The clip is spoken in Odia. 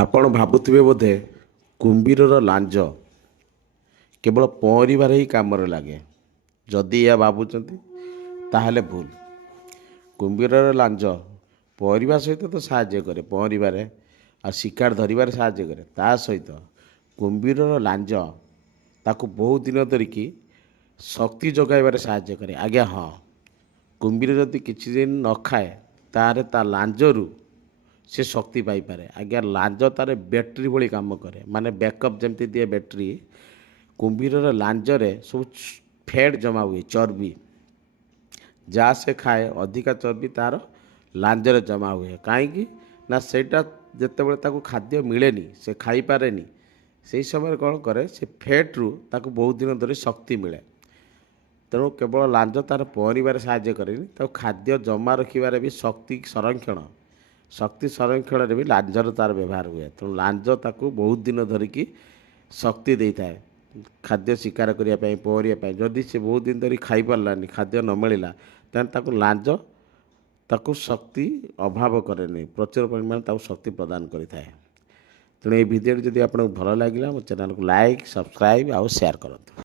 ଆପଣ ଭାବୁଥିବେ ବୋଧେ କୁମ୍ଭୀରର ଲାଞ୍ଜ କେବଳ ପହଁରିବାରେ ହିଁ କାମରେ ଲାଗେ। ଯଦି ଏହା ଭାବୁଛନ୍ତି ତାହେଲେ ଭୁଲ। କୁମ୍ଭୀରର ଲାଞ୍ଜ ପହଁରିବା ସହିତ ତ ସାହାଯ୍ୟ କରେ, ପହଁରିବାରେ ଆଉ ଶିକାର ଧରିବାରେ ସାହାଯ୍ୟ କରେ। ତା ସହିତ କୁମ୍ଭୀରର ଲାଞ୍ଜ ତାକୁ ବହୁତ ଦିନ ଧରିକି ଶକ୍ତି ଯୋଗାଇବାରେ ସାହାଯ୍ୟ କରେ। ଆଜ୍ଞା ହଁ, କୁମ୍ଭୀର ଯଦି କିଛି ଦିନ ନ ଖାଏ ତାହେଲେ ତା ଲାଞ୍ଜରୁ ସେ ଶକ୍ତି ପାଇପାରେ। ଆଜ୍ଞା ଲାଞ୍ଜ ତାର ବ୍ୟାଟେରୀ ଭଳି କାମ କରେ, ମାନେ ବ୍ୟାକଅପ୍ ଯେମିତି ଦିଏ ବ୍ୟାଟେରୀ। କୁମ୍ଭୀରର ଲାଞ୍ଜରେ ସବୁ ଫ୍ୟାଟ୍ ଜମା ହୁଏ, ଚର୍ବି। ଯାହା ସେ ଖାଏ ଅଧିକା ଚର୍ବି ତାର ଲାଞ୍ଜରେ ଜମା ହୁଏ। କାହିଁକି ନା ସେଇଟା ଯେତେବେଳେ ତାକୁ ଖାଦ୍ୟ ମିଳେନି, ସେ ଖାଇପାରେନି, ସେହି ସମୟରେ କ'ଣ କରେ, ସେ ଫ୍ୟାଟ୍ରୁ ତାକୁ ବହୁତ ଦିନ ଧରି ଶକ୍ତି ମିଳେ। ତେଣୁ କେବଳ ଲାଞ୍ଜ ତାର ପହଁରିବାରେ ସାହାଯ୍ୟ କରେନି, ତାକୁ ଖାଦ୍ୟ ଜମା ରଖିବାରେ ବି ଶକ୍ତି ସଂରକ୍ଷଣରେ ବି ଲାଞ୍ଜର ତାର ବ୍ୟବହାର ହୁଏ। ତେଣୁ ଲାଞ୍ଜ ତାକୁ ବହୁତ ଦିନ ଧରିକି ଶକ୍ତି ଦେଇଥାଏ ଖାଦ୍ୟ ଶିକାର କରିବା ପାଇଁ, ପହଁରିବା ପାଇଁ। ଯଦି ସେ ବହୁତ ଦିନ ଧରି ଖାଇପାରିଲାନି, ଖାଦ୍ୟ ନ ମିଳିଲା, ତାହେଲେ ତାକୁ ଲାଞ୍ଜ ତାକୁ ଶକ୍ତି ଅଭାବ କରେନି, ପ୍ରଚୁର ପରିମାଣରେ ତାକୁ ଶକ୍ତି ପ୍ରଦାନ କରିଥାଏ। ତେଣୁ ଏହି ଭିଡ଼ିଓଟି ଯଦି ଆପଣଙ୍କୁ ଭଲ ଲାଗିଲା ମୋ ଚ୍ୟାନେଲକୁ ଲାଇକ୍, ସବସ୍କ୍ରାଇବ୍ ଆଉ ସେୟାର କରନ୍ତୁ।